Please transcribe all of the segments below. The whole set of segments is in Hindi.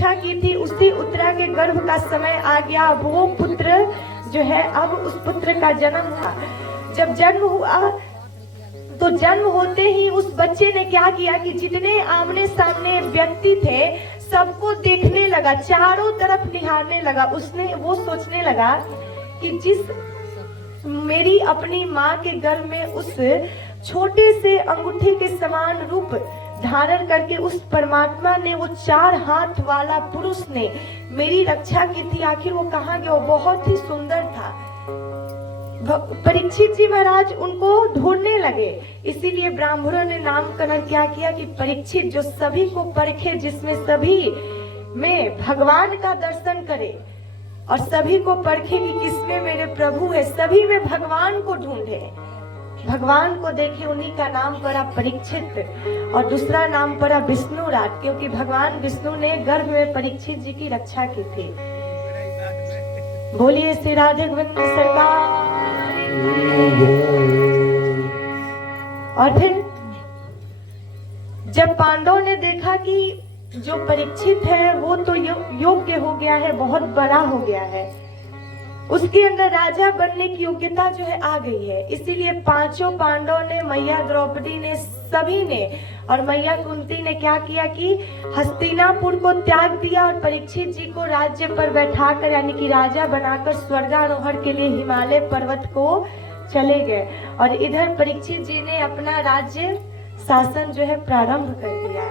रक्षा की थी, उसी उत्तरा के गर्भ का समय आ गया। वो पुत्र जो है, अब उस पुत्र का जन्म था। जब जन्म हुआ तो जन्म होते ही उस बच्चे ने क्या किया कि जितने आमने सामने व्यक्ति थे सबको देखने लगा, चारों तरफ निहारने लगा। उसने वो सोचने लगा कि जिस मेरी अपनी माँ के गर्भ में उस छोटे से अंगूठे के समान रूप धारण करके उस परमात्मा ने, वो 4 हाथ वाला पुरुष ने मेरी रक्षा की थी, आखिर वो कहाँ गया? वो बहुत ही सुंदर था। परीक्षित जी महाराज उनको ढूंढने लगे। इसीलिए ब्राह्मणों ने नामकरण क्या किया कि परीक्षित, जो सभी को परखे, जिसमें सभी में भगवान का दर्शन करे और सभी को परखे कि किसमें मेरे प्रभु है, सभी में भगवान को ढूंढे, भगवान को देखे। उन्हीं का नाम पड़ा परीक्षित और दूसरा नाम पड़ा विष्णुराज, क्योंकि भगवान विष्णु ने गर्भ में परीक्षित जी की रक्षा की थी। बोलिए श्री राधे गोविंद सरकार। और फिर जब पांडवों ने देखा कि जो परीक्षित है वो तो योग्य हो गया है, बहुत बड़ा हो गया है, उसके अंदर राजा बनने की योग्यता जो है आ गई है, इसीलिए 5 पांडवों ने, मैया द्रौपदी ने, सभी ने और मैया कुंती ने क्या किया कि हस्तिनापुर को त्याग दिया और परीक्षित जी को राज्य पर बैठाकर, यानी कि राजा बनाकर स्वर्गारोहण के लिए हिमालय पर्वत को चले गए। और इधर परीक्षित जी ने अपना राज्य शासन जो है प्रारंभ कर दिया।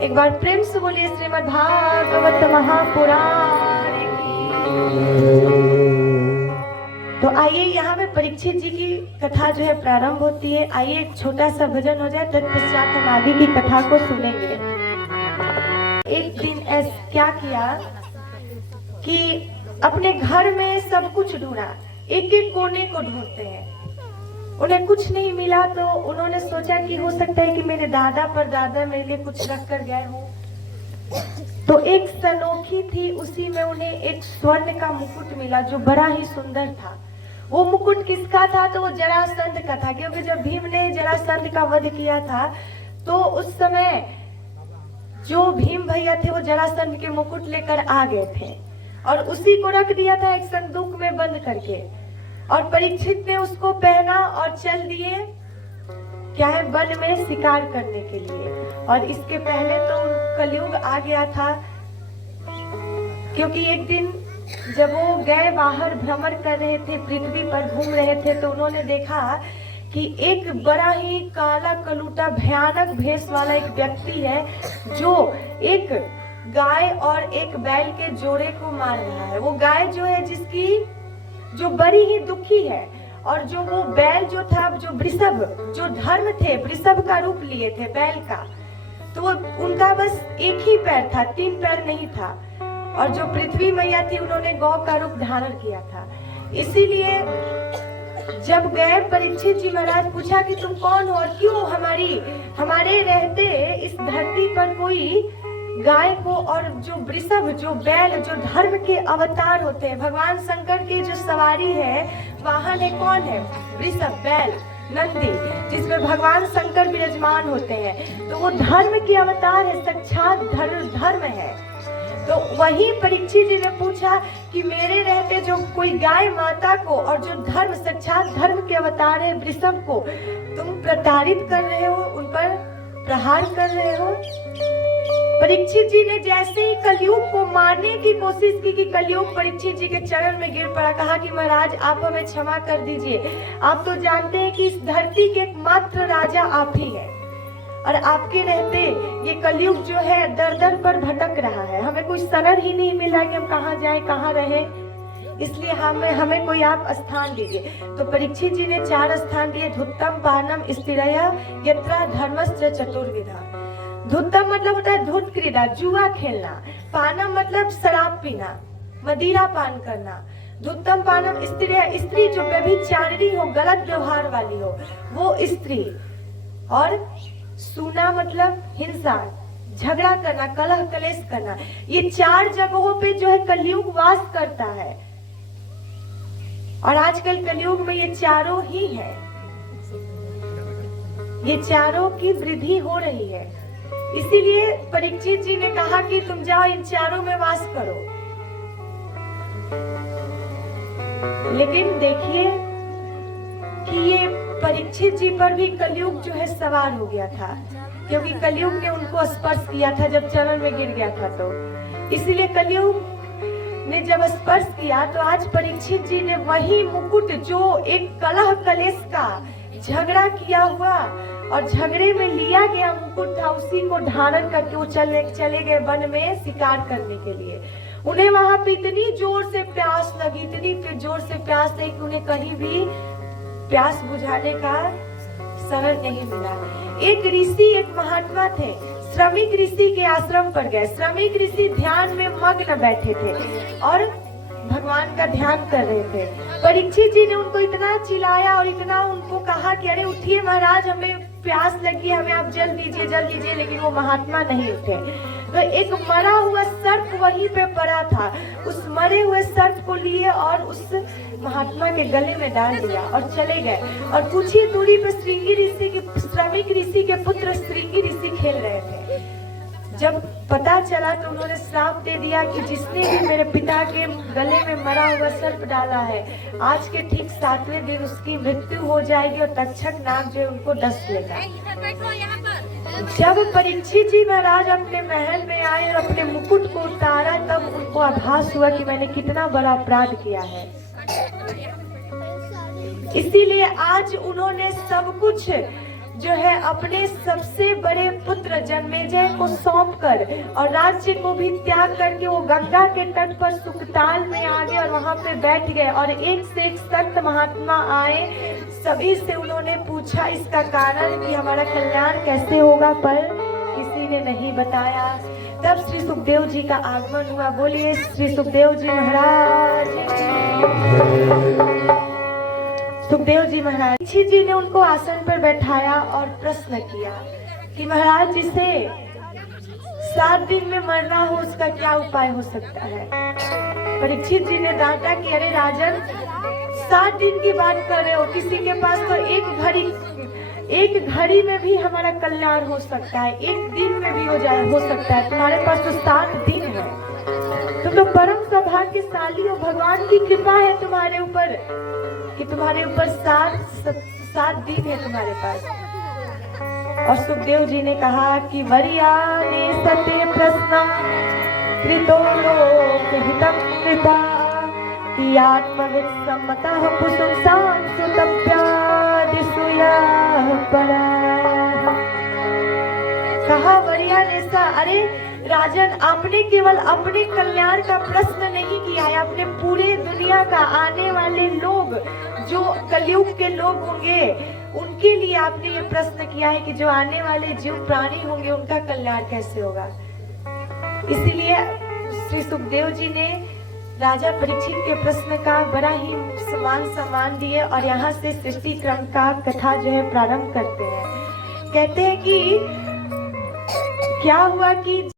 एक बार प्रेम से बोलिए श्रीमद् भागवत महापुराण की। तो आइए यहाँ पे परीक्षित जी की कथा जो है प्रारंभ होती है। आइए एक छोटा सा भजन हो जाए, तत्पश्चात हम आगे की कथा को सुनेंगे। एक दिन ऐसा क्या किया कि अपने घर में सब कुछ ढूंढा, एक एक कोने को ढूंढते हैं, उन्हें कुछ नहीं मिला तो उन्होंने सोचा कि हो सकता है कि मेरे दादा परदादा मेरे लिए कुछ रख कर गए हो। तो एक सनोखी थी, उसी में उन्हें एक स्वर्ण का मुकुट मिला जो बड़ा ही सुंदर था। वो मुकुट किसका था? तो वो जरासंध का था, क्योंकि जब भीम ने जरासंध का वध किया था तो उस समय जो भीम भैया थे वो जरासंध के मुकुट लेकर आ गए थे और उसी को रख दिया था एक संदूक में बंद करके। और परीक्षित ने उसको पहना और चल दिए क्या है, वन में शिकार करने के लिए। और इसके पहले तो कलयुग आ गया था, क्योंकि एक दिन जब वो गए बाहर भ्रमण कर रहे थे, पृथ्वी पर घूम रहे थे, तो उन्होंने देखा कि एक बड़ा ही काला कलूटा भयानक भेष वाला एक व्यक्ति है जो एक गाय और एक बैल के जोड़े को मार रहा है। वो गाय जो है जिसकी जो बड़ी ही दुखी है, और जो वो बैल जो था, जो वृषभ, जो धर्म थे, वृषभ का रूप लिए थे बैल का, तो वो उनका बस एक ही पैर था, 3 पैर नहीं था। और जो पृथ्वी मैया थी उन्होंने गौ का रूप धारण किया था। इसीलिए जब गए परीक्षित जी महाराज पूछा कि तुम कौन हो और क्यों हमारे रहते इस धरती पर कोई गाय को, और जो वृषभ, जो बैल, जो धर्म के अवतार होते हैं, भगवान शंकर की जो सवारी है, वाहन है, कौन है? वृषभ, बैल, नंदी, जिसमें भगवान शंकर विराजमान होते हैं। तो वो धर्म के अवतार है, साक्षात धर्म है। तो वही परीक्षित जी ने पूछा कि मेरे रहते जो कोई गाय माता को और जो धर्म, साक्षात धर्म के अवतार है, वृषभ को तुम प्रताड़ित कर रहे हो, उन पर प्रहार कर रहे हो। परीक्षित जी ने जैसे ही कलयुग को मारने की कोशिश की कि कलयुग परीक्षित जी के चरण में गिर पड़ा, कहा कि महाराज आप हमें क्षमा कर दीजिए, आप तो जानते हैं कि इस धरती के एकमात्र राजा आप ही हैं और आपके रहते ये कलयुग जो है दर दर पर भटक रहा है, हमें कोई शरण ही नहीं मिल रहा कि हम कहाँ जाए, कहाँ रहे, इसलिए हमें कोई आप स्थान दीजिए। तो परीक्षित जी ने 4 स्थान दिए, धुत्तम, पानम, स्थिरया, यत्रा धर्मस्य चतुर्विधा। धुत्तम मतलब होता है धुत क्रीड़ा, जुआ खेलना। पानम मतलब शराब पीना, मदिरा पान करना। धुत्तम पानम स्त्री जो व्यभिचारिणी हो, गलत व्यवहार वाली हो, वो स्त्री। और सूना मतलब हिंसा, झगड़ा करना, कलह कलेश करना। ये 4 जगहों पे जो है कलयुग वास करता है और आजकल कलयुग में ये चारों ही है, ये चारों की वृद्धि हो रही है। इसीलिए परीक्षित जी ने कहा कि तुम जाओ इन चारों में वास करो। लेकिन देखिए कि ये परीक्षित जी पर भी कलयुग जो है सवार हो गया था, क्योंकि कलयुग ने उनको स्पर्श किया था जब चरण में गिर गया था। तो इसीलिए कलयुग ने जब स्पर्श किया तो आज परीक्षित जी ने वही मुकुट जो एक कलह कलेश का झगड़ा किया हुआ और झगड़े में लिया गया मुकुट था, उसी को धारण करके वो चले गए वन में शिकार करने के लिए। उन्हें वहां पे इतनी जोर से प्यास लगी, इतनी जोर से प्यास लगी कि उन्हें कहीं भी प्यास बुझाने का सरल नहीं मिला। एक ऋषि, एक महात्मा थे, श्रमिक ऋषि के आश्रम पर गए। श्रमिक ऋषि ध्यान में मग्न बैठे थे और भगवान का ध्यान कर रहे थे। परीक्षित जी ने उनको इतना चिल्लाया और इतना उनको कहा कि अरे उठिए महाराज, हमें प्यास लगी, हमें आप जल दीजिए, लेकिन वो महात्मा नहीं उठे। तो एक मरा हुआ सर्प वहीं पे पड़ा था, उस मरे हुए सर्प को लिए और उस महात्मा के गले में डाल दिया और चले गए। और कुछ ही दूरी पे श्रमिक ऋषि के पुत्र श्रृंगी ऋषि खेल रहे थे। जब पता चला तो उन्होंने श्राप दे दिया कि जिसने भी मेरे पिता के गले में मरा हुआ सर्प डाला है, आज के ठीक 7वें दिन उसकी मृत्यु हो जाएगी और तक्षक नाग जो है उनको डस लेगा। जब परीक्षित जी महाराज अपने महल में आए और अपने मुकुट को उतारा, तब उनको आभास हुआ कि मैंने कितना बड़ा अपराध किया है। इसीलिए आज उन्होंने सब कुछ जो है अपने सबसे बड़े पुत्र जन्मेजय को सौंपकर और राज्य को भी त्याग करके वो गंगा के तट पर सुखताल में आ गए और वहां पे बैठ गए। और एक से एक संत महात्मा आए, सभी से उन्होंने पूछा इसका कारण कि हमारा कल्याण कैसे होगा, पर किसी ने नहीं बताया। तब श्री सुखदेव जी का आगमन हुआ। बोलिए श्री सुखदेव जी महाराज। सुखदेव जी महाराज, परीक्षित जी ने उनको आसन पर बैठाया और प्रश्न किया कि महाराज, जिसे 7 दिन में मरना हो उसका क्या उपाय हो सकता है। परीक्षित जी ने डांटा कि अरे राजन, 7 दिन की बात कर रहे हो, किसी के पास तो एक घड़ी में भी हमारा कल्याण हो सकता है, एक दिन में भी हो सकता है, तुम्हारे पास तो 7 दिन है। तुम तो परम सौभाग्यशाली हो, भगवान की कृपा है तुम्हारे ऊपर कि तुम्हारे ऊपर 7 दिन है तुम्हारे पास। और सुखदेव जी ने कहा कि वरियाने सते प्रश्न कृतो लोक हितं कृता कि आत्मविद सम्मतः पुंसां सुतप्यादिसूया परा। कहा वरियाने सा, अरे राजन, आपने केवल अपने कल्याण का प्रश्न नहीं किया है, आपने पूरे दुनिया का आने वाले लोग, जो कलयुग के लोग होंगे, उनके लिए आपने ये प्रश्न किया है कि जो आने वाले जीव प्राणी होंगे उनका कल्याण कैसे होगा। इसीलिए श्री सुखदेव जी ने राजा परीक्षित के प्रश्न का बड़ा ही सम्मान दिए और यहाँ से सृष्टि क्रम का कथा जो है प्रारंभ करते हैं। कहते हैं कि क्या हुआ कि